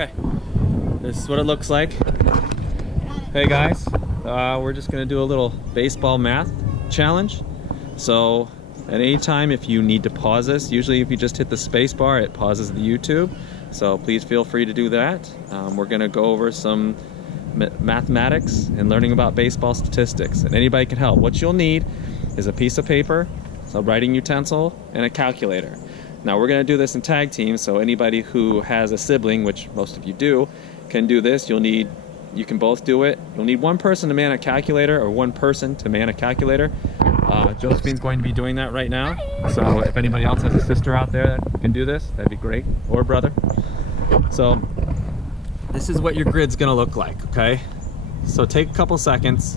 Okay, this is what it looks like. Hey guys, we're just gonna do a little baseball math challenge. So at any time, if you need to pause this, usually if you just hit the space bar, it pauses the YouTube. So please feel free to do that. We're gonna go over some mathematics and learning about baseball statistics, and anybody can help. What you'll need is a piece of paper, a writing utensil, and a calculator. Now we're going to do this in tag teams, so anybody who has a sibling, which most of you do, can do this. You can both do it. You'll need one person to man a calculator, or one person to man a calculator. Josephine's going to be doing that right now. So if anybody else has a sister out there that can do this, that'd be great, or a brother. So this is what your grid's going to look like, okay? So take a couple seconds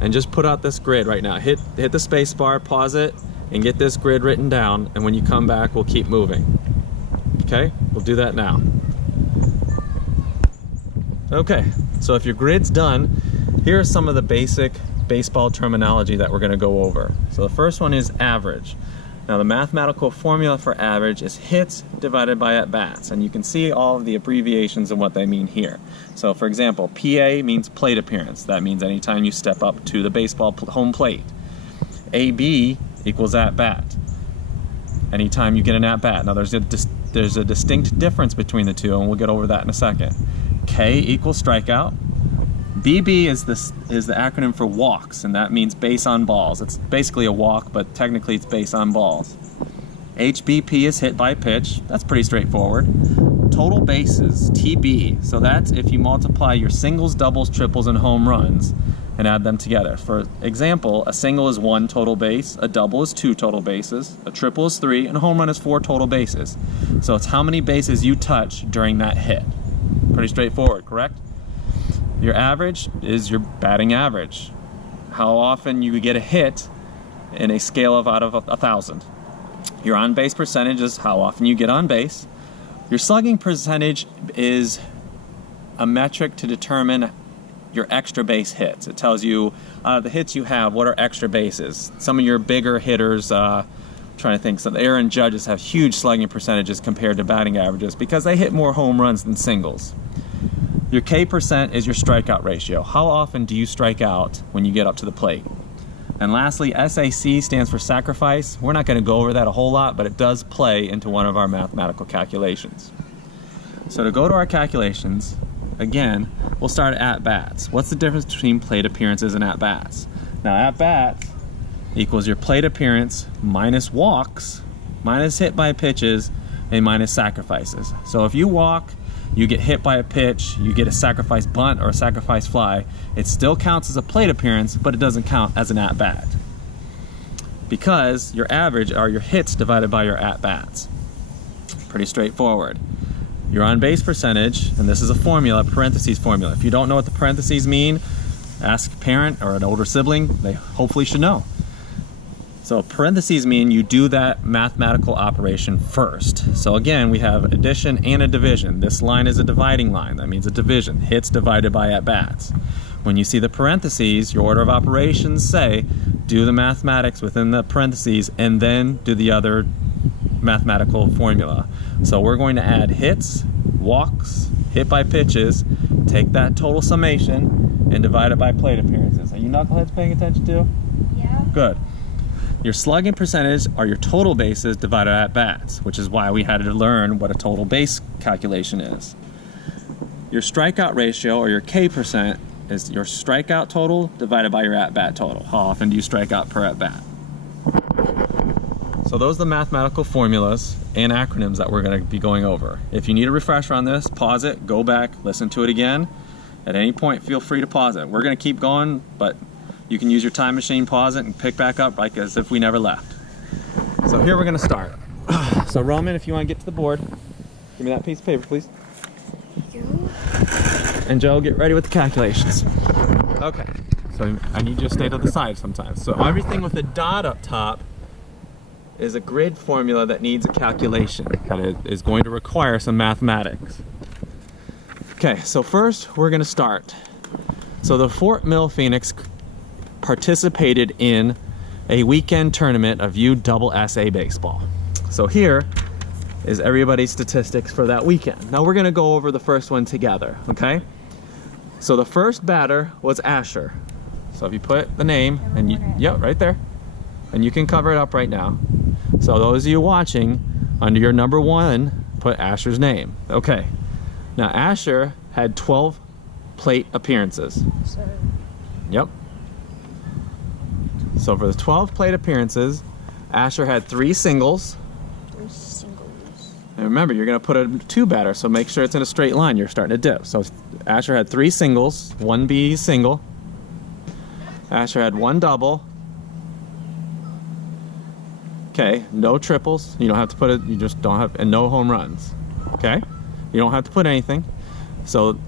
and just put out this grid right now. Hit the space bar, pause it, and get this grid written down, and when you come back, we'll keep moving. Okay, we'll do that now. Okay, so if your grid's done, here are some of the basic baseball terminology that we're gonna go over. So the first one is average. Now the mathematical formula for average is hits divided by at-bats, and you can see all of the abbreviations and what they mean here. So for example, PA means plate appearance. That means anytime you step up to the baseball home plate. AB equals at-bat. Anytime you get an at-bat. Now there's a distinct difference between the two, and we'll get over that in a second. K equals strikeout. BB is the acronym for walks, and that means base on balls. It's basically a walk, but technically it's base on balls. HBP is hit by pitch. That's pretty straightforward. Total bases, TB. So that's if you multiply your singles, doubles, triples, and home runs and add them together. For example, a single is 1 total base, a double is 2 total bases, a triple is 3, and a home run is 4 total bases. So it's how many bases you touch during that hit. Pretty straightforward, correct? Your average is your batting average. How often you get a hit in a scale of out of 1,000. Your on-base percentage is how often you get on base. Your slugging percentage is a metric to determine your extra base hits. It tells you the hits you have, what are extra bases. Some of your bigger hitters, trying to think, so the Aaron Judges have huge slugging percentages compared to batting averages because they hit more home runs than singles. Your K% is your strikeout ratio. How often do you strike out when you get up to the plate? And lastly, SAC stands for sacrifice. We're not going to go over that a whole lot, but it does play into one of our mathematical calculations. So to go to our calculations, again, we'll start at bats. What's the difference between plate appearances and at bats? Now at bats equals your plate appearance minus walks, minus hit by pitches, and minus sacrifices. So if you walk, you get hit by a pitch, you get a sacrifice bunt or a sacrifice fly, it still counts as a plate appearance, but it doesn't count as an at-bat. Because your average are your hits divided by your at-bats. Pretty straightforward. Your on-base percentage, and this is a formula, a parentheses formula. If you don't know what the parentheses mean, ask a parent or an older sibling, they hopefully should know. So parentheses mean you do that mathematical operation first. So again, we have addition and a division. This line is a dividing line. That means a division. Hits divided by at-bats. When you see the parentheses, your order of operations say, do the mathematics within the parentheses and then do the other mathematical formula. So we're going to add hits, walks, hit by pitches, take that total summation, and divide it by plate appearances. Are you knuckleheads paying attention to? Yeah. Good. Your slugging percentage are your total bases divided at bats, which is why we had to learn what a total base calculation is. Your strikeout ratio, or your K%, is your strikeout total divided by your at-bat total. How often do you strike out per at-bat? So those are the mathematical formulas and acronyms that we're going to be going over. If you need a refresher on this, pause it, go back, listen to it again. At any point, feel free to pause it. We're going to keep going, but you can use your time machine, pause it, and pick back up like as if we never left. So here we're going to start. So Roman, if you want to get to the board, give me that piece of paper, please. And Joe, get ready with the calculations. Okay, so I need you to stay to the side sometimes. So everything with a dot up top is a grid formula that needs a calculation, that is going to require some mathematics. Okay, so first we're going to start. So the Fort Mill Phoenix participated in a weekend tournament of USSSA baseball. So here is everybody's statistics for that weekend. Now we're gonna go over the first one together, okay? So the first batter was Asher. So if you put the name, and you, yep, right there. And you can cover it up right now. So those of you watching, under your number 1, put Asher's name. Okay. Now Asher had 12 plate appearances. Yep. So for the 12 plate appearances, Asher had 3 singles. 3 singles. And remember, you're going to put a 2 batter, so make sure it's in a straight line. You're starting to dip. So Asher had 3 singles, 1 B single. Asher had 1 double. Okay, no triples. You don't have to put it, you just don't have, and no home runs. Okay? You don't have to put anything. So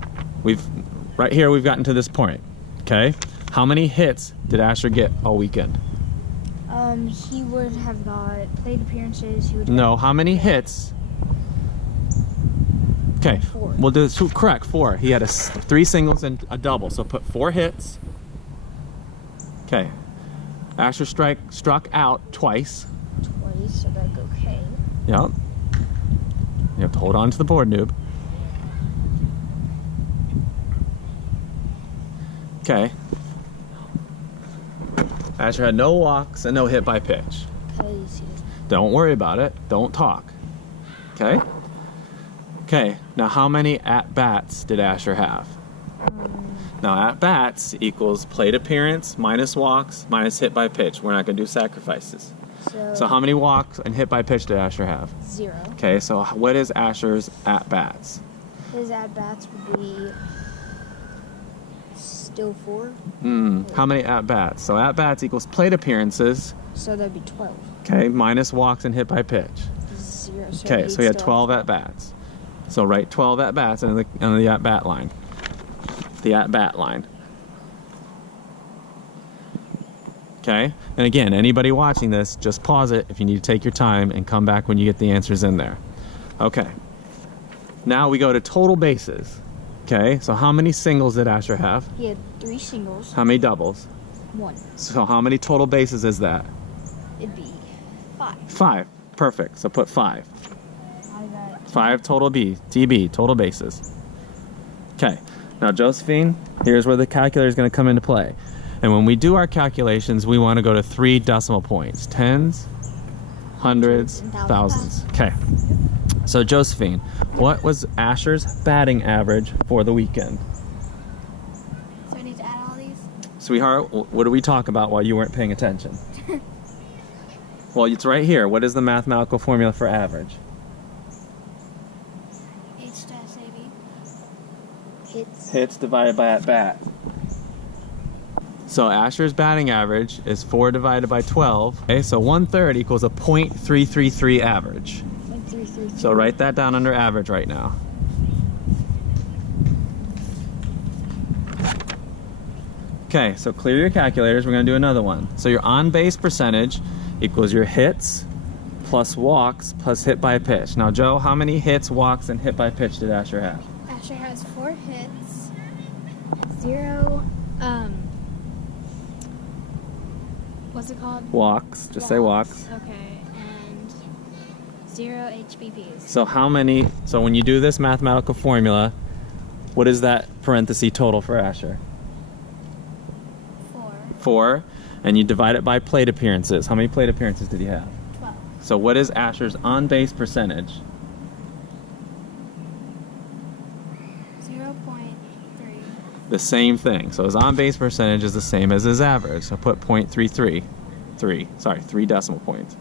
right here we've gotten to this point. Okay? How many hits did Asher get all weekend? He would have got plate appearances. He would. No, how many hits? Okay, 4. We'll do this, correct, 4. He had 3 singles and a double, so put 4 hits. Okay. Asher struck out twice. Twice, so that'd go okay. Yep. You have to hold on to the board, noob. Okay. Asher had no walks and no hit by pitch. Crazy. Don't worry about it. Don't talk. Okay? Okay, now how many at-bats did Asher have? Now at-bats equals plate appearance minus walks minus hit by pitch. We're not going to do sacrifices. So how many walks and hit by pitch did Asher have? 0. Okay, so what is Asher's at-bats? His at-bats would be still 4. How many at-bats? So at-bats equals plate appearances. So that'd be 12. Okay, minus walks and hit by pitch. 0. So Okay, so he had 12 at-bats. So write 12 at-bats on the at-bat line. The at-bat line. Okay, and again, anybody watching this, just pause it if you need to take your time and come back when you get the answers in there. Okay, now we go to total bases. Okay, so how many singles did Asher have? He had 3 singles. How many doubles? 1. So how many total bases is that? It'd be 5. 5. Perfect. So put 5. I got 5 total TB, total bases. Okay. Now, Josephine, here's where the calculator is going to come into play. And when we do our calculations, we want to go to 3 decimal points. Tens, hundreds, thousands. Okay. So, Josephine, what was Asher's batting average for the weekend? So I need to add all these? Sweetheart, what did we talk about while you weren't paying attention? Well, it's right here. What is the mathematical formula for average? Hits divided by at-bat. So Asher's batting average is 4 divided by 12. Okay, so 1/3 equals a .333 average. 0.333. So write that down under average right now. Okay, so clear your calculators. We're going to do another one. So your on-base percentage equals your hits plus walks plus hit by pitch. Now, Joe, how many hits, walks, and hit by pitch did Asher have? Asher has 4 hits, 0, what's it called? Walks. Just say walks. Okay, and 0 HBPs. So how many, so when you do this mathematical formula, what is that parenthesis total for Asher? 4. 4, and you divide it by plate appearances. How many plate appearances did he have? 12. So what is Asher's on-base percentage? 0.3. The same thing. So his on-base percentage is the same as his average. So put .333. 3 decimal points.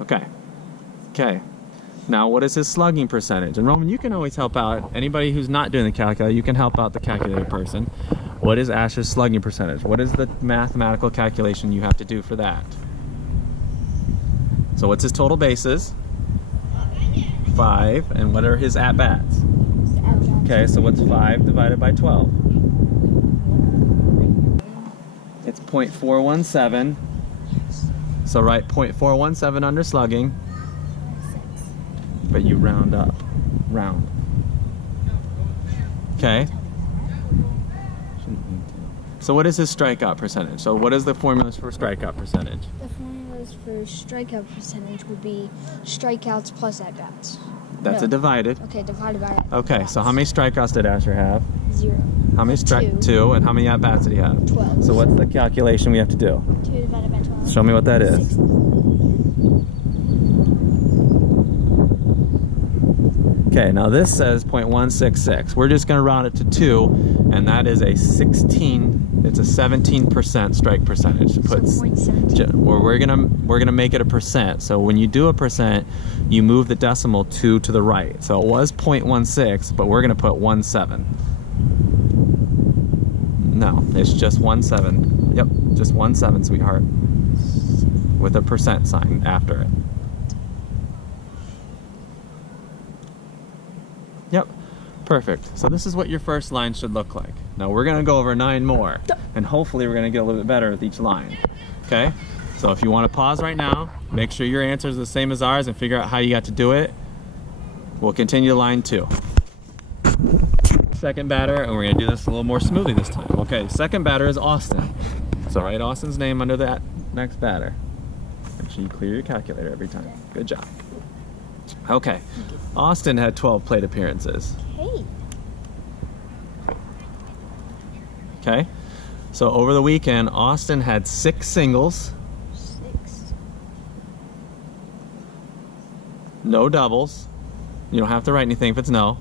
Okay. Okay. Now what is his slugging percentage? And Roman, you can always help out. Anybody who's not doing the calculator, you can help out the calculator person. What is Asher's slugging percentage? What is the mathematical calculation you have to do for that? So what's his total bases? 5. And what are his at-bats? Okay, so what's 5 divided by 12? It's .417. So write .417 under slugging. But you round up. Round. Okay. So what is his strikeout percentage? So what is the formula for strikeout percentage? The formula is for strikeout percentage would be strikeouts plus at bats. That's No. a divided. Okay, divided by at Okay, so how many strikeouts did Asher have? 0. How many two, and how many at bats did he have? 12. So what's the calculation we have to do? 2 divided by 12. Show me what that is. 60. Okay, now this says 0.166. We're just going to round it to 2, and that is a 16. It's a 17% strike percentage. So Puts 0.17. we're gonna make it a percent. So when you do a percent, you move the decimal 2 to the right. So it was 0.16, but we're gonna put 17. No, it's just 17. Yep, just 17, sweetheart, with a percent sign after it. Yep, perfect. So this is what your first line should look like. Now we're gonna go over 9 more, and hopefully we're gonna get a little bit better with each line. Okay? So if you wanna pause right now, make sure your answer is the same as ours and figure out how you got to do it. We'll continue to line 2. Second batter, and we're gonna do this a little more smoothly this time. Okay, second batter is Austin. So write Austin's name under that next batter. Make sure you clear your calculator every time. Good job. Okay, Austin had 12 plate appearances. Hey. Okay, so over the weekend, Austin had 6 singles, 6. no doubles. You don't have to write anything if it's no.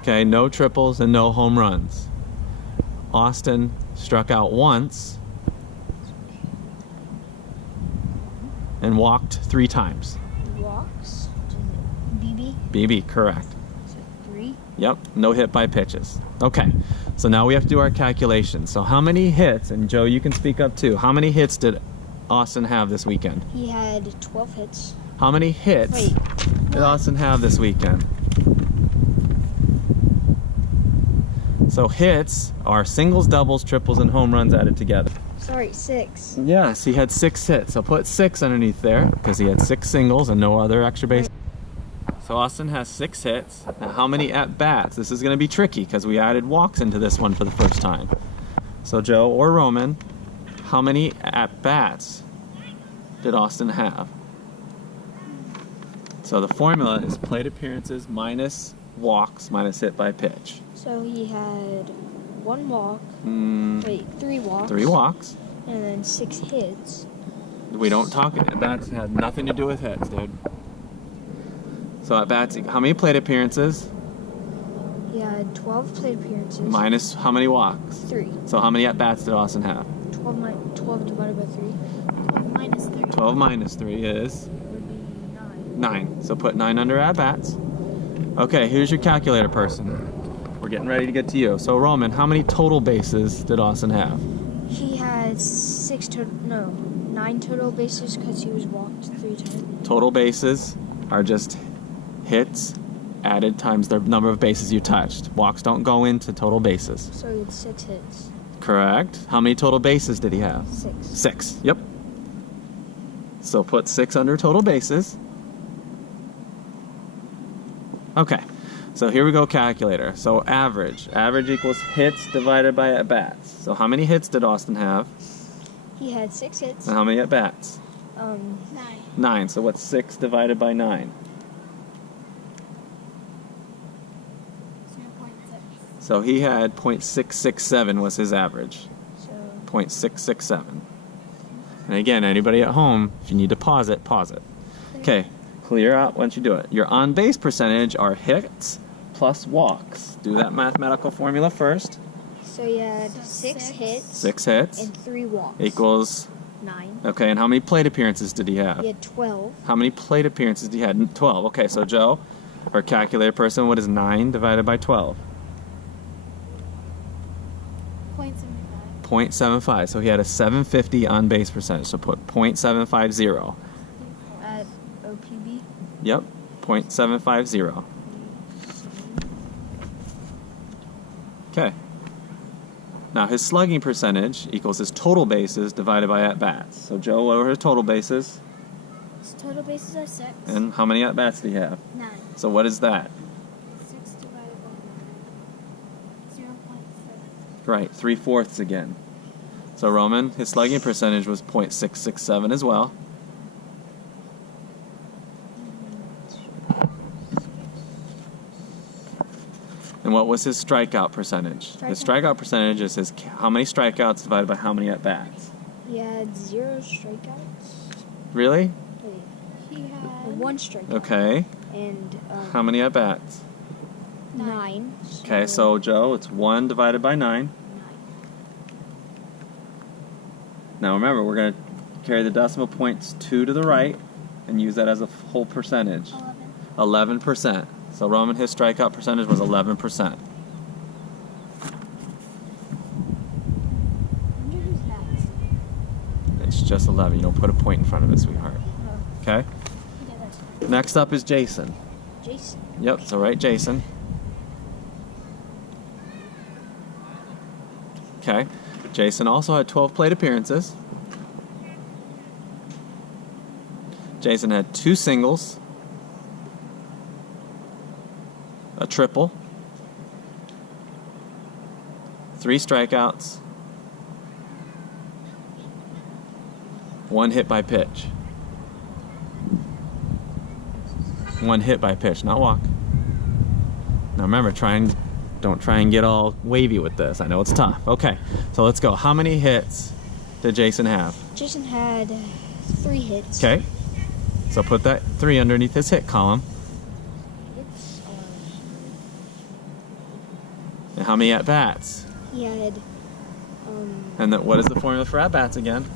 Okay, no triples and no home runs. Austin struck out once and walked 3 times. Walks. BB. BB, correct. So 3. Yep, no hit by pitches. Okay, so now we have to do our calculations. So how many hits, and Joe, you can speak up too, how many hits did Austin have this weekend? He had 12 hits. How many hits Wait. did Austin have this weekend? So hits are singles, doubles, triples, and home runs added together. Sorry, 6. Yes, he had 6 hits. So put 6 underneath there because he had 6 singles and no other extra base. So Austin has 6 hits. Now how many at-bats? This is going to be tricky because we added walks into this one for the first time. So Joe or Roman, how many at-bats did Austin have? So the formula is plate appearances minus walks minus hit by pitch. So he had 1 walk. Wait, 3 walks. 3 walks. And then 6 hits. We don't talk at-bats. Had nothing to do with hits, dude. So at-bats, how many plate appearances? He had 12 plate appearances. Minus how many walks? 3. So how many at-bats did Austin have? 12 divided by 3 Minus 3. 12 minus 3 is would be 9. 9. So put 9 under at-bats. Okay, here's your calculator person. We're getting ready to get to you. So Roman, how many total bases did Austin have? He had 9 total bases because he was walked 3 times. Total bases are just hits added times the number of bases you touched. Walks don't go into total bases. So he had 6 hits. Correct. How many total bases did he have? 6. 6. Yep. So put 6 under total bases. Okay. So here we go, calculator. So average. Average equals hits divided by at-bats. So how many hits did Austin have? He had 6 hits. And how many at-bats? 9. 9. So what's 6 divided by 9? 0.6. So he had 0.667 was his average. So 0.667. And again, anybody at home, if you need to pause it, pause it. Okay, clear out once you do it. Your on-base percentage are hits plus walks. Do that mathematical formula first. So he had So 6 6. hits 6 hits and 3 walks. equals, 9. okay, and how many plate appearances did he have? He had 12. How many plate appearances did he have? 12. Okay, so Joe, our calculator person, what is 9 divided by 12? 0.75. 0.75. So he had a 750 on-base percentage. So put 0.750. At OPB. Yep, 0.750. Okay. Now his slugging percentage equals his total bases divided by at-bats. So Joe, what were his total bases? His total bases are 6. And how many at-bats did he have? 9. So what is that? 6 divided by 9. 0.7. Right, 3/4 again. So Roman, his slugging percentage was 0.667 as well. And what was his strikeout percentage? His strikeout percentage is his how many strikeouts divided by how many at-bats. He had 0 strikeouts. Really? Wait, He had 1 strikeout. Okay. And How many at-bats? 9. Okay, so Joe, it's 1 divided by 9. 9. Now remember, we're going to carry the decimal points 2 to the right and use that as a whole percentage. 11. 11%. So Roman, his strikeout percentage was 11%. I wonder who's next. It's just 11. You don't put a point in front of it, sweetheart. Oh, Okay? okay, that's fine. Next up is Jason. Jason. Yep, so write Jason. Okay. Jason also had 12 plate appearances. Jason had 2 singles, a triple, 3 strikeouts, 1 hit by pitch. 1 hit by pitch, not walk. Now remember, don't try and get all wavy with this. I know it's tough. Okay, so let's go. How many hits did Jason have? Jason had 3 hits. Okay, so put that 3 underneath his hit column. Hits are... And how many at-bats? He had... And what is the formula for at-bats again?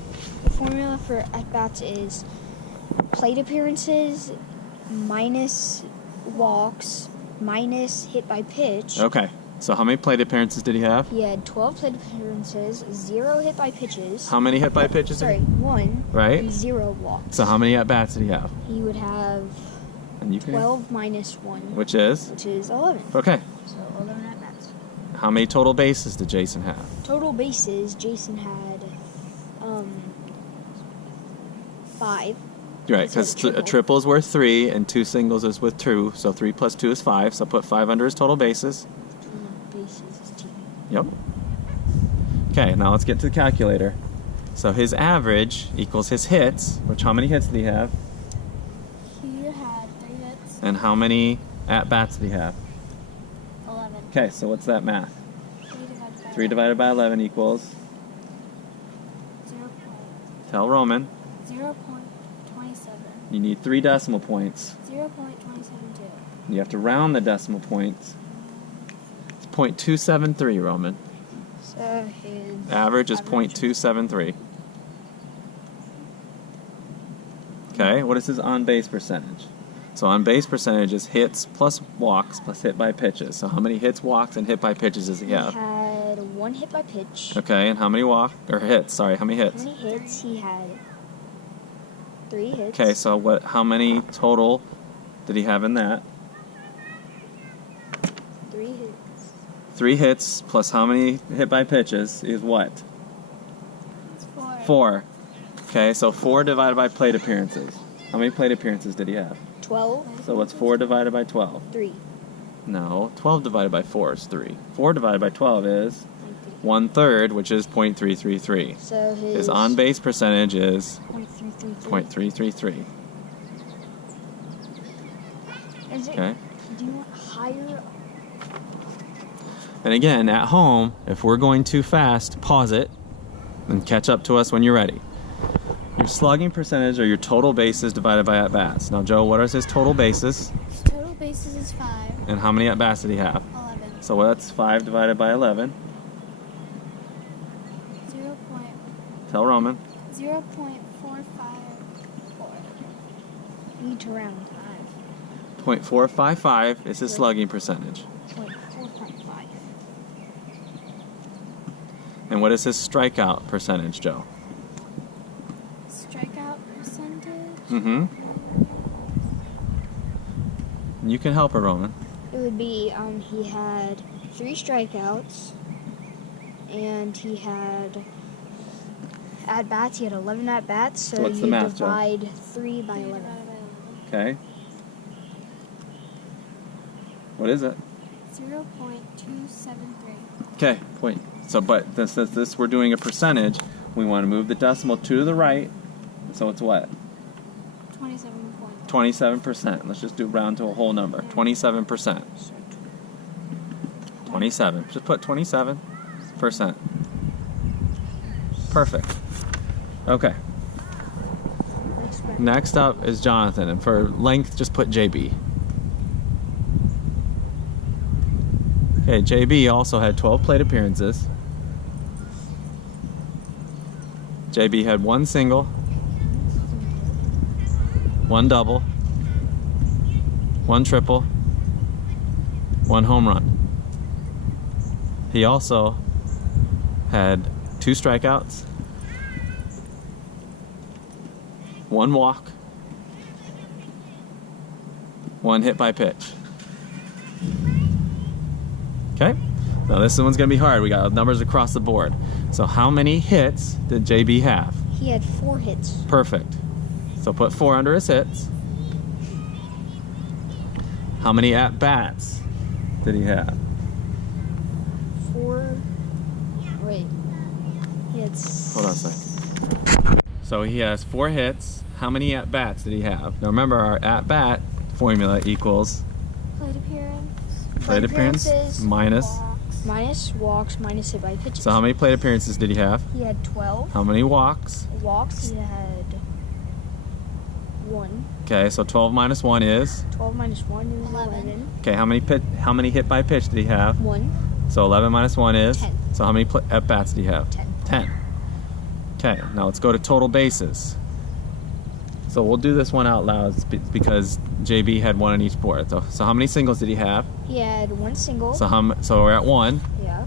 The formula for at-bats is plate appearances minus walks minus hit by pitch. Okay, so how many plate appearances did he have? He had 12 plate appearances, 0 hit by pitches. How many hit by pitches? Sorry, 1. Right. And 0 walks. So how many at-bats did he have? He would have And you can, 12 minus 1, which is? 11. Okay. So 11 at-bats. How many total bases did Jason have? Total bases, Jason had 5. Right, So because triple. a triple is worth 3 and 2 singles is worth 2, so 3 plus 2 is 5, so put 5 under his total bases. Total bases is 2. Yep. Okay, now let's get to the calculator. So his average equals his hits, which how many hits did he have? He had 3 hits. And how many at-bats did he have? 11. Okay, so what's that math? 3 divided by 3 divided by 11 equals, 0. tell Roman, 0.27. you need 3 decimal points. 0.272. You have to round the decimal points. It's 0.273, Roman. So his Average is average 0.273. Okay, what is his on-base percentage? So on-base percentage is hits plus walks plus hit by pitches. So how many hits, walks, and hit by pitches does he He have? had 1 hit by pitch. Okay, and how many hits? Sorry, how many How hits? many hits? He had 3 hits. Okay, so how many total did he have in that? 3 hits. 3 hits plus how many hit by pitches is what? It's 4. 4. Okay, so 4 divided by plate appearances. How many plate appearances did he have? 12. So what's 4 divided by 12? 3. No, 12 divided by 4 is 3. 4 divided by 12 is 1/3, which is 0.333. So His on-base percentage is 0.333. 0.333. Is it, Okay? Do you want higher? And again, at home, if we're going too fast, pause it and catch up to us when you're ready. Your slugging percentage are your total bases divided by at-bats. Now, Joe, what are his total bases? His total bases is 5. And how many at-bats did he have? 11. So that's 5 divided by 11. 0. Tell Roman. 0.454. You need to round 0.455 is his slugging percentage. 5.455. And what is his strikeout percentage, Joe? Strikeout percentage? Mm-hmm. You can help her, Roman. It would be he had 3 strikeouts, and he had at bats. He had 11 at bats. So What's the you math, Joe? divide 3 by 3 11. divided by 11. Okay. What is it? 0.273. Okay, point. So, but since this we're doing a percentage, we want to move the decimal 2 to the right. So it's what? 27 points. 27%. Let's just do round to a whole number. 27%. 27. Just put 27%. Perfect. Okay. Next up is Jonathan, and for length, just put JB. Okay, JB also had 12 plate appearances. JB had 1 single, 1 double, 1 triple, 1 home run. He also had 2 strikeouts, 1 walk, 1 hit by pitch. Okay, now this one's gonna be hard. We got numbers across the board. So how many hits did JB have? He had 4 hits. Perfect. So put 4 under his hits. How many at-bats did he have? 4. Wait. He had. Hold on a second. So he has 4 hits. How many at-bats did he have? Now remember, our at-bat formula equals Plate appearance. plate appearance appearances, minus. Minus walks, minus hit by pitches. So how many plate appearances did he have? He had 12. How many walks? Walks, he had 1. Okay, so 12 minus 1 is. 12 minus 1 is 11. 11. Okay, how many hit by pitch did he have? 1. So 11 minus 1 is? 10. So how many at-bats did he have? 10. 10. Okay, now let's go to total bases. So we'll do this one out loud because JB had 1 on each board. So how many singles did he have? He had 1 single. So we're at 1. Yeah.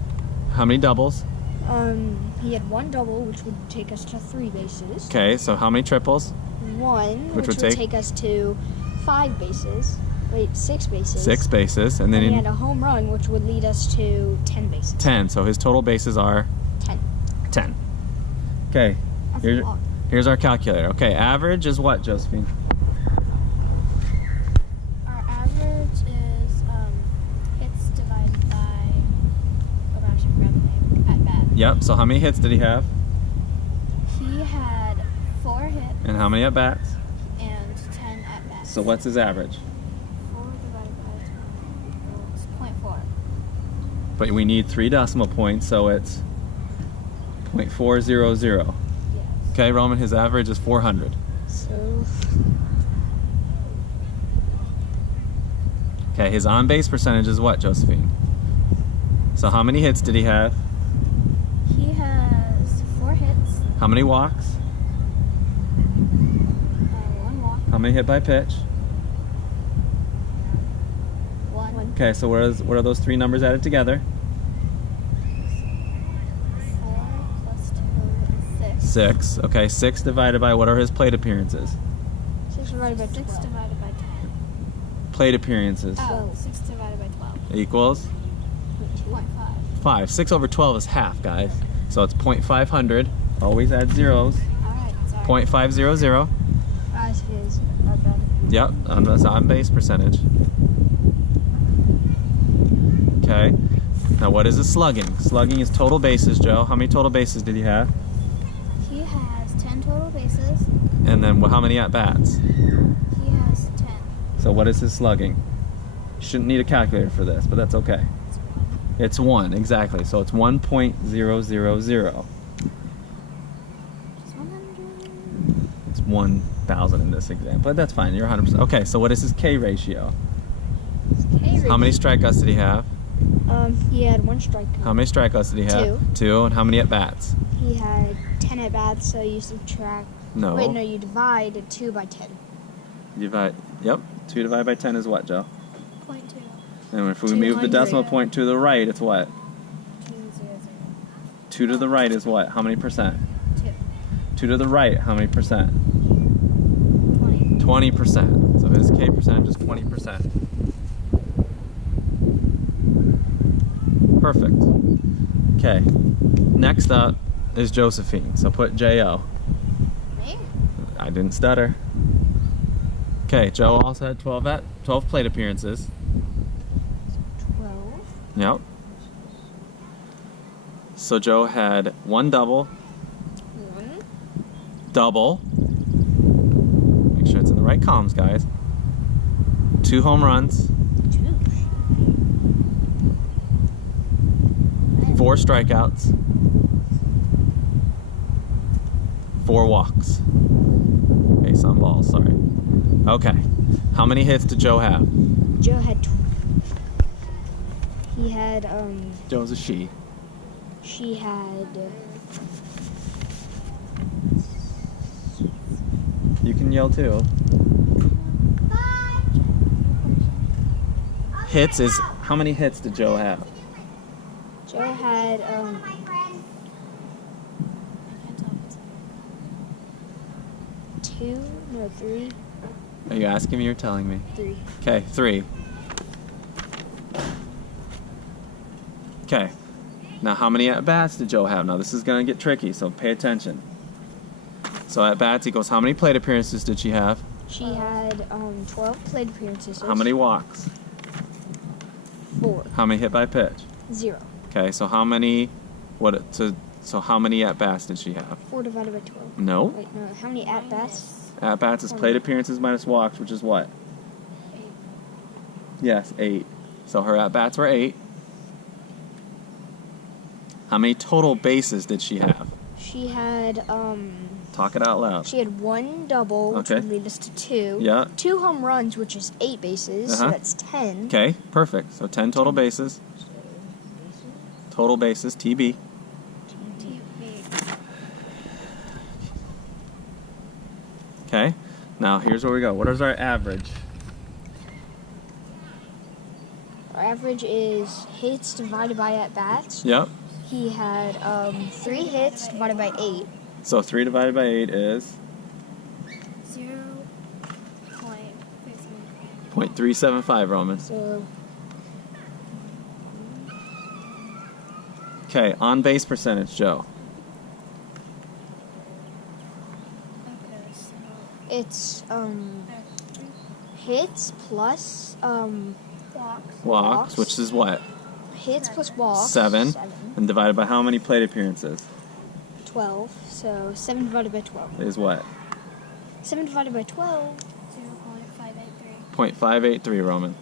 How many doubles? He had 1 double, which would take us to 3 bases. Okay, so how many triples? 1, Which which would would take us to 5 bases. Wait, 6 bases. 6 bases, and then And he in had a home run, which would lead us to 10 bases. 10. So his total bases are 10. 10. Okay, That's Here's- a lot. here's our calculator. Okay, average is what, Josephine? Our average is hits divided by. Oh gosh, I forgot the name. At bat. Yep, so how many hits did he have? He had 4 hits And how many at-bats? and 10 at bats. So what's his average? 4 divided by 12 is 0.4. But we need 3 decimal points, so it's 0.400. Yes. Okay, Roman, his average is 400. So, Okay, his on-base percentage is what, Josephine? So how many hits did he have? He has 4 hits, How many walks? 1 walk, How many hit by pitch? 1. Okay, so what are those 3 numbers added together? 4 plus 2 is 6. 6. Okay, 6 divided by what are his plate appearances? 6 divided by 6 12. divided by 10. Plate appearances Oh, 6 divided by 12. equals 0.5. 5. 6 over 12 is half, guys. So it's 0.500. Always add zeros. Alright, sorry. 0.500. As his bad. Yep, that's on-base percentage. Okay. Now what is his slugging? Slugging is total bases, Joe. How many total bases did he have? He has 10 total bases. And then how many at-bats? He has 10. So what is his slugging? You shouldn't need a calculator for this, but that's okay. It's 1, exactly. So it's 1.000. Just 100. It's 1,000 in this example, but that's fine. You're 100%. Okay, so what is his K ratio? How many strikeouts did he have? He had 1 strikeout. How many strikeouts did he have? 2. 2. And how many at-bats? He had 10 at bats, so you subtract. No. Wait, no, you divide 2 by 10. Divide. Yep. 2 divided by 10 is what, Joe? 0.2. And if we move the 200. decimal point to the right, it's what? 200. 2 to the right is what? How many percent? 2. 2 to the right, how many percent? 20. 20%. So his K percentage is 20%. Perfect. Okay. Next up is Josephine. So put J-O. Me? I didn't stutter. Okay, Joe also had 12 plate appearances. 12. Yep. So Joe had 1 double, 1. double. Make sure it's in the right columns, guys. 2 home runs, 2. 4 strikeouts, 4 walks. Base on balls, sorry. Okay. How many hits did Joe have? Joe had. He had. Joe's a she. She had. You can yell too. Hits is, how many hits did Joe have? Joe had. I can't tell if it's 2, no, 3. Are you asking me or telling me? 3. Okay, 3. Okay. Now how many at-bats did Joe have? Now this is going to get tricky, so pay attention. So at-bats equals how many plate appearances did she have? She had 12 plate appearances. How many walks? 4. How many hit by pitch? 0. Okay, so how many so how many at-bats did she have? 4 divided by 12. No. Wait, no. How many at bats? At-bats is plate appearances minus walks, which is what? 8. Yes, 8. So her at-bats were 8. How many total bases did she have? She had Talk it out loud. She had 1 double, which Okay. would lead us to 2. Yeah. 2 home runs, which is 8 bases, so Uh-huh. that's 10. Okay, perfect. So 10 total bases. Total bases, TB. Okay, now here's where we go. What is our average? Our average is hits divided by at bats. Yep. He had 3 hits divided by 8. So 3 divided by 8 is 0.375, Roman. So Okay, on base percentage, Joe. Okay, so it's hits plus walks. Walks, which is what? hits plus walks. 7. And divided by how many plate appearances 12. So 7 divided by 12. is what? 7 divided by 12. 0.583. 0.583, Roman.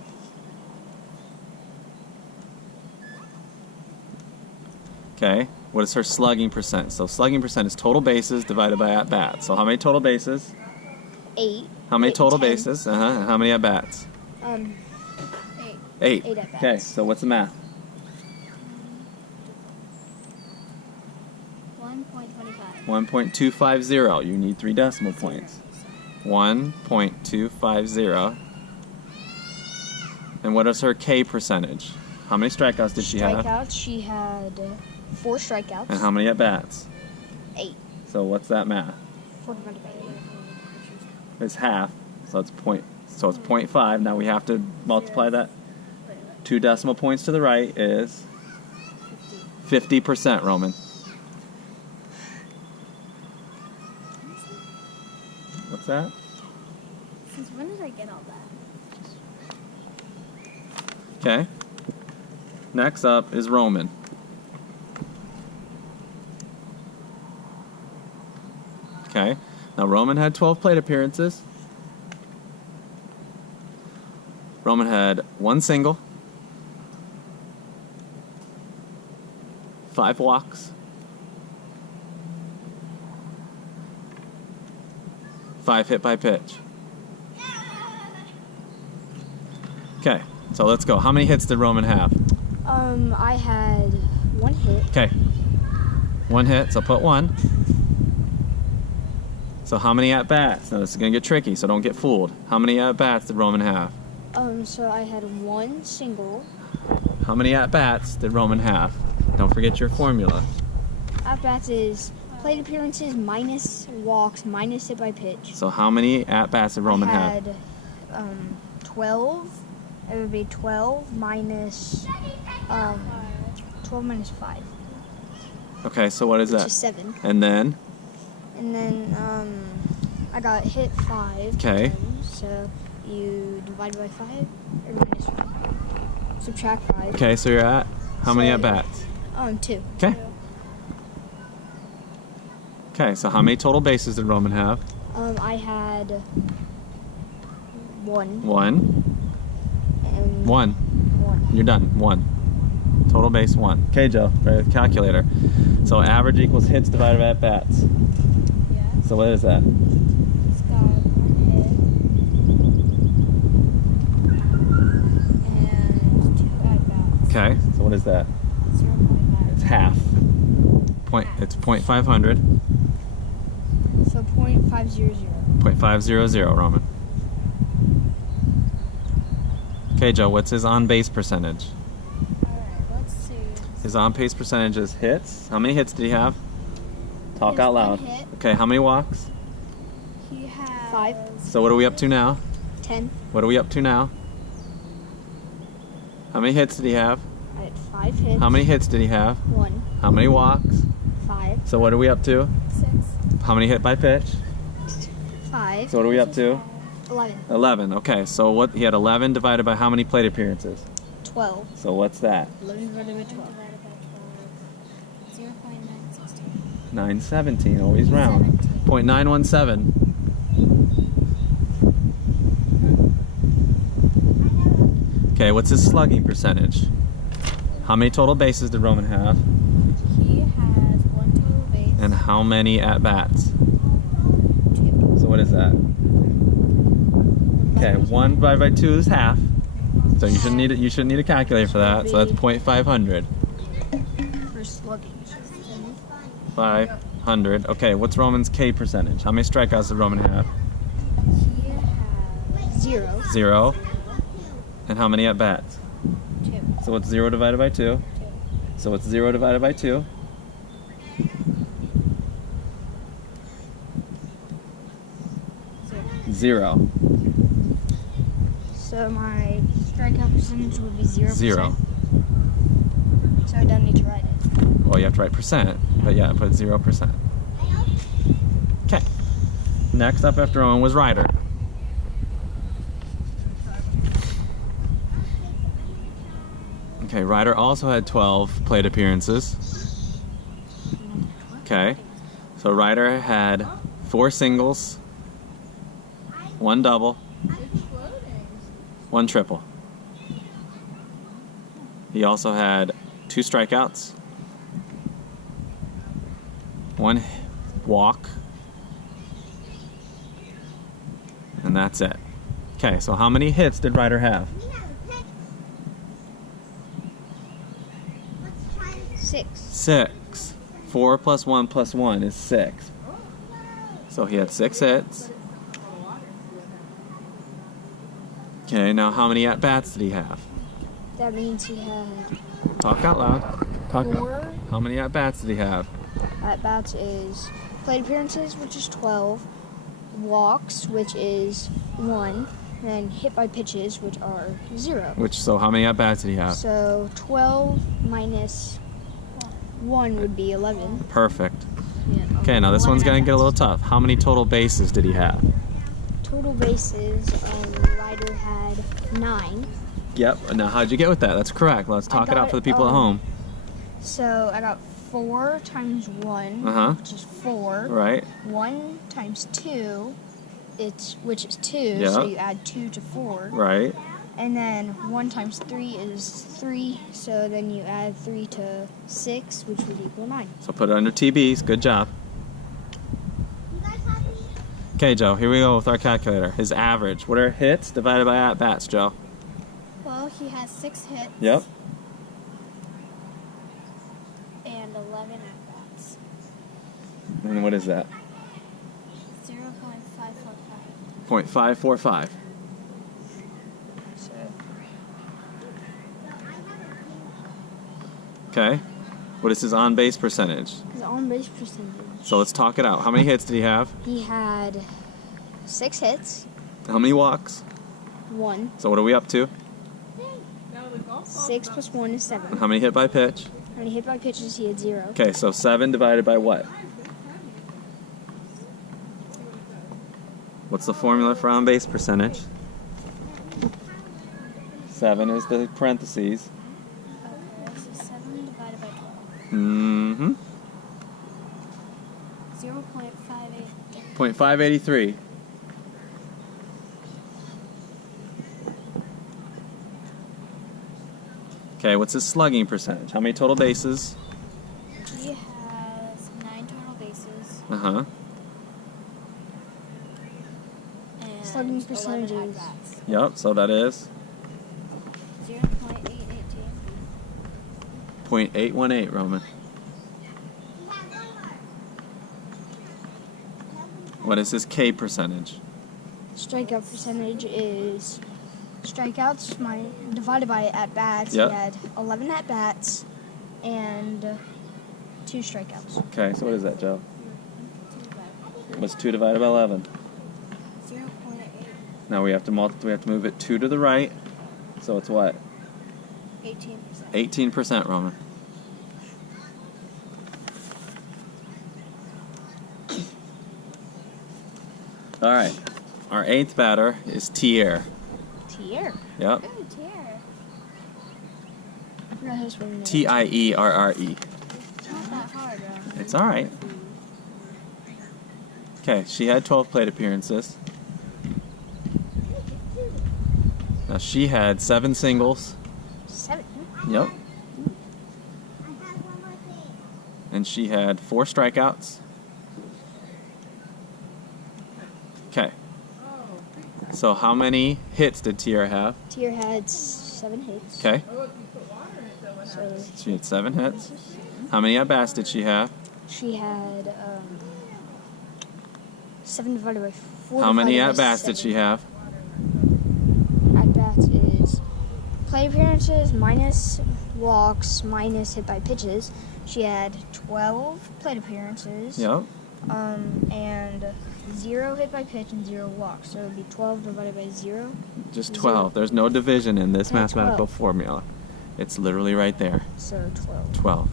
Okay, what is her slugging percent? So slugging percent is total bases divided by at-bats. So how many total bases? 8. How many 8, total 10. bases? And how many at-bats? 8. 8. 8 at-bats. Okay, so what's the math? 1.25. 1.250. You need 3 decimal points. 1.250. And what is her K percentage? How many strikeouts did she have? Strikeouts, she had 4 strikeouts. And how many at-bats? 8. So what's that math? 4 divided by 8. It's half, so it's 0.5. Now we have to multiply that. 2 decimal points to the right is 50%, Roman. What's that? Since when did I get all that? Okay. Next up is Roman. Okay. Now Roman had 12 plate appearances. Roman had 1 single, 5 walks, 5 hit by pitch. Okay, so let's go. How many hits did Roman have? I had 1 hit. Okay. 1 hit, so put 1. So how many at-bats? Now this is going to get tricky, so don't get fooled. How many at-bats did Roman have? So I had 1 single. How many at-bats did Roman have? Don't forget your formula. At bats is plate appearances minus walks minus hit by pitch. So how many at-bats did Roman I have? had 12. It would be 12 minus 12 minus 5, Okay, so what is which that? is 7. And then, And then I got hit 5 Okay. times, so you divide by 5 or minus 5. Subtract 5. okay, so you're at how many So- at-bats? 2. Okay. Okay, so how many total bases did Roman have? I had 1. 1. And 1. 1. You're done. 1. Total base 1. Okay, Joe, right with the calculator. So average equals hits divided by at-bats. Yeah. So what is that? It's got 1 hit and 2 at-bats. Okay, so what is that? 0.5. It's half. It's 0.500. So 0.500. 0.500, Roman. Okay, Joe, what's his on-base percentage? Alright, let's see. His on-base percentage is hits. How many hits did he have? Talk His out one loud. hit. Okay, how many walks? He has 5. So what are we up to now? 10. What are we up to now? How many hits did he have? I had 5 hits. How many hits did he have? 1. How many walks? 5. So what are we up to? 6. How many hit by pitch? 5. So what are we up to? 11. 11. Okay, so what? He had 11 divided by how many plate appearances? 12. So what's that? 11 divided by 12. Divided by 12. 0.916. 917, always round. 0.917. Okay, what's his slugging percentage? How many total bases did Roman have? He has 1 total base. And how many at-bats? 2. So what is that? Okay, 1 divided by 2 is half. So you shouldn't need a calculator for that. So that's 0.500. For slugging. 500. Okay, what's Roman's K percentage? How many strikeouts did Roman have? He has 0. 0. And how many at-bats? 2. So what's 0 divided by 2? 2. So what's 0 divided by 2? 0. So my strikeout percentage would be 0%. 0. So I don't need to write it. Well, you have to write percent, but yeah, put 0%. Okay. Next up after Roman was Ryder. Okay, Ryder also had 12 plate appearances. Okay. So Ryder had 4 singles, 1 double, 1 triple. He also had 2 strikeouts, 1 walk, and that's it. Okay, so how many hits did Ryder have? 6. 6. 4 plus 1 plus 1 is 6. So he had 6 hits. Okay, now how many at-bats did he have? That means he had Talk out loud. Talk. 4 How many at-bats did he have? at-bats is plate appearances, which is 12, walks, which is 1, and then hit by pitches, which are 0. So how many at-bats did he have? So 12 minus 1 would be 11. Perfect. Yeah, Okay, now this 11 one's gonna get a little at-bats. tough. How many total bases did he have? Total bases, Ryder had 9. Yep. Now how'd you get with that? That's correct. Let's talk it got out for the it, people at home. So I got 4 times 1, Uh-huh. which is 4. Right? 1 times 2, which is 2, Yeah. so you add 2 to 4. Right. And then 1 times 3 is 3, so then you add 3 to 6, which would equal 9. So put it under TBs. Good job. Okay, Joe, here we go with our calculator. His average. What are hits divided by at-bats, Joe? Well, he has 6 hits. Yep. And 11 at-bats. And what is that? 0.545. 0.545. So Okay. What is his on-base percentage? his on-base percentage. So let's talk it out. How many hits did he have? He had 6 hits, How many walks? 1. So what are we up to? 6 plus 1 is 7. And how many hit by pitch? When he hit by pitches, he had 0. Okay, so 7 divided by what? What's the formula for on-base percentage? 7 is the parentheses. Okay, so 7 divided by 12. Mm-hmm. 0.58. 0.583. Okay, what's his slugging percentage? How many total bases? He has 9 total bases. Uh-huh. And Slugging 11 percentages. at-bats. Yep, so that is 0.818. 0.818, Roman. What is his K percentage? Strikeout percentage is strikeouts divided by at-bats. Yep. He had 11 at-bats and 2 strikeouts. Okay, so what is that, Joe? What's 2 divided by 11? 0.8. Now we have to move it 2 to the right. So it's what? 18%. 18%, Roman. All right. Our 8th batter is Tier. Tier. Yep. Ooh, dear. I forgot his full name. Tierre. It's not that hard, Roman. It's all right. Okay, she had 12 plate appearances. Now she had 7 singles. 7. Yep. And she had 4 strikeouts. Okay. So how many hits did Tier have? Tier had 7 hits. Okay. So She had 7 hits. How many at-bats did she have? she had 7 divided by 4. How many divided by at-bats did 7. she have? At-bats is plate appearances minus walks minus hit by pitches. She had 12 plate appearances. Yep. And 0 hit by pitch and 0 walks. So it would be 12 divided by 0. Just 0. 12. There's no division in this Yeah, mathematical 12. formula. It's literally right there. So 12. 12.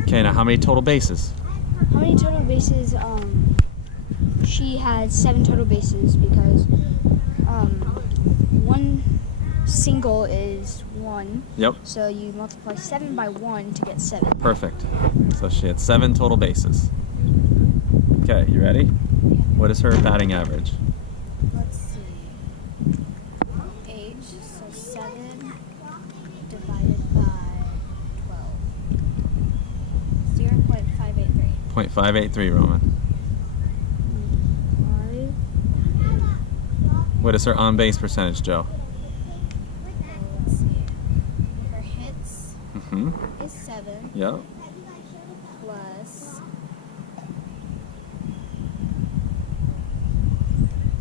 Okay, now how many total bases? How many total bases? She had 7 total bases because one single is 1. Yep. So you multiply 7 by 1 to get 7. Perfect. So she had 7 total bases. Okay, you ready? What is her batting average? Let's see. Age, so 7 divided by 12. 0.583. 0.583, Roman. 5. What is her on-base percentage, Joe? Let's see. Her hits Mm-hmm. is 7 Yep.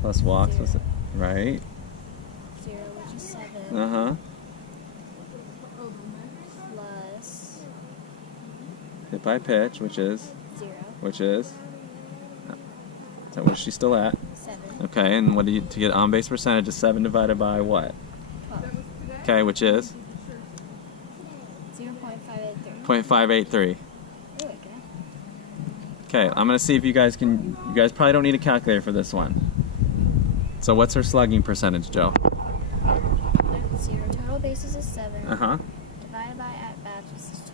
Plus walks, was it? Right. 0, which is 7. Uh-huh. Plus Hit by pitch, which is? 0. So what is she still at? 7. Okay, and what do you, to get on-base percentage is 7 divided by what? 12. Okay, which is? 0.583. 0.583. Ooh, okay. Okay, I'm gonna see if you guys probably don't need a calculator for this one. So what's her slugging percentage, Joe? Let's see. Her total bases is 7. Uh-huh. Divided by at-bats, which is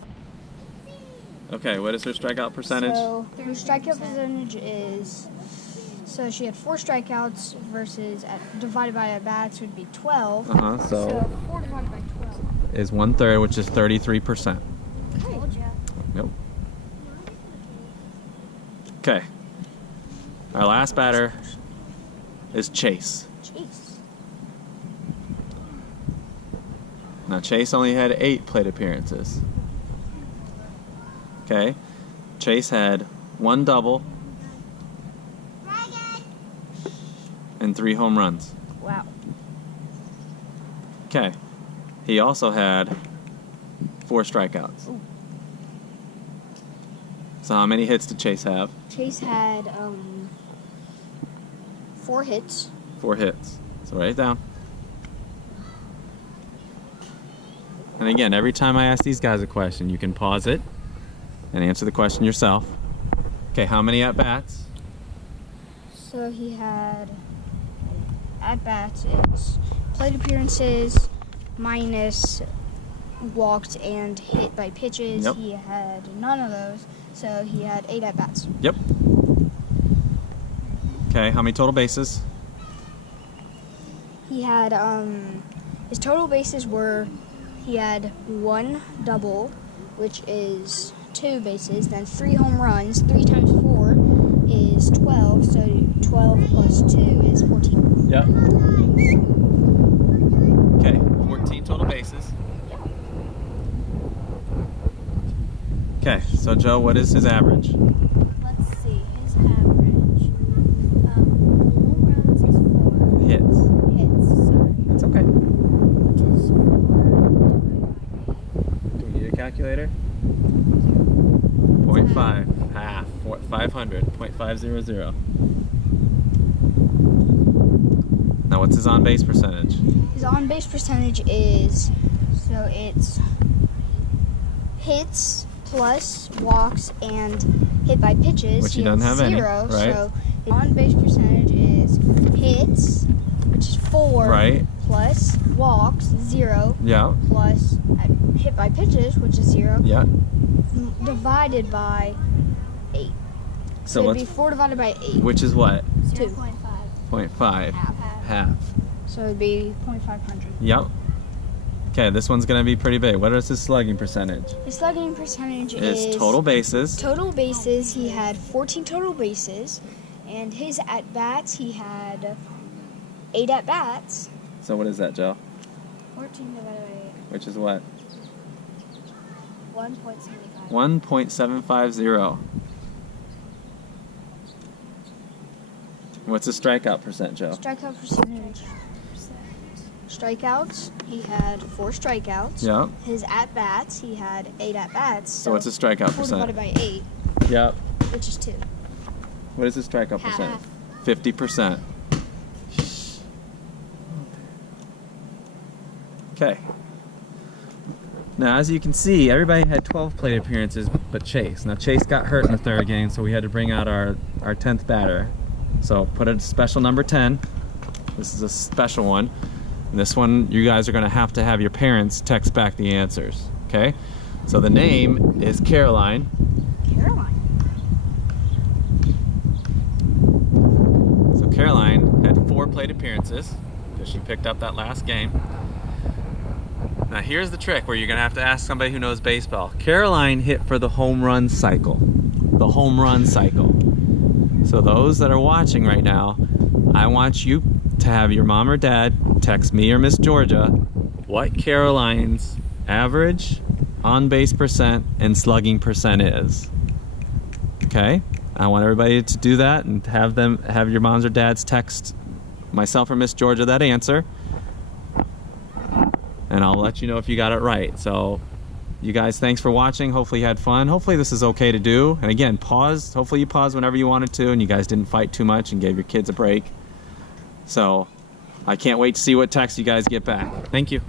12. Okay, what is her strikeout percentage? So her strikeout percentage is. So she had 4 strikeouts versus divided by at bats would be 12. Uh-huh, so 4 divided by 12. is 1/3, which is 33%. Told ya. Nope. Okay. Our last batter is Chase. Jeez. Now Chase only had 8 plate appearances. Okay. Chase had 1 double and 3 home runs. Wow. Okay. He also had 4 strikeouts. Ooh. So how many hits did Chase have? Chase had 4 hits. 4 hits. So write it down. And again, every time I ask these guys a question, you can pause it and answer the question yourself. Okay, how many at-bats? So he had at bats is plate appearances minus walked and hit by pitches. Yep. He had none of those, so he had 8 at bats. Yep. Okay, how many total bases? He had his total bases were he had 1 double, which is 2 bases, then 3 home runs. 3 times 4 is 12, so 12 plus 2 is 14. Yep. Okay, 14 total bases. Okay, so Joe, what is his average? Let's see. His average. Home runs is 4. Hits. Hits, sorry. That's okay. Which is 4 divided Can we get a calculator? 0.5, half, 500, 0.500. Now what's his on-base percentage? His on-base percentage is, so it's hits plus walks and hit by pitches. Which he doesn't have any, 0, right? So his on-base percentage is hits, which is 4, Right. plus walks, 0, Yeah, plus hit by pitches, which is 0, yeah. divided by 8. So it'd be let's, 4 divided by 8. which is what? 0.5. 0.5. Half. Half. So it'd be 0.500. Yep. Okay, this one's gonna be pretty big. What is his slugging percentage? His slugging percentage Is total bases. Total bases, he had 14 total bases, and his at-bats, he had 8 at-bats. So what is that, Joe? 14 divided by Which is what? 8. 1.75. 1.750. What's his strikeout percent, Joe? Strikeout percentage. Strikeouts, he had 4 strikeouts. Yep. His at-bats, he had 8 at-bats. So what's his strikeout 4 divided percent? by 8, Yep. which is 2. What is his strikeout percent? Half. 50%. Okay. Now, as you can see, everybody had 12 plate appearances but Chase. Now, Chase got hurt in the 3rd game, so we had to bring out our 10th batter. So put a special number 10. This is a special one. And this one, you guys are going to have your parents text back the answers. Okay? So the name is Caroline. Caroline. So Caroline had 4 plate appearances because she picked up that last game. Now here's the trick where you're gonna have to ask somebody who knows baseball. Caroline hit for the home run cycle. The home run cycle. So those that are watching right now, I want you to have your mom or dad text me or Miss Georgia what Caroline's average, on-base percent, and slugging percent is. Okay? I want everybody to do that and have your moms or dads text myself or Miss Georgia that answer. And I'll let you know if you got it right. So you guys, thanks for watching. Hopefully you had fun. Hopefully this is okay to do. And again, pause. Hopefully you paused whenever you wanted to and you guys didn't fight too much and gave your kids a break. So I can't wait to see what text you guys get back. Thank you.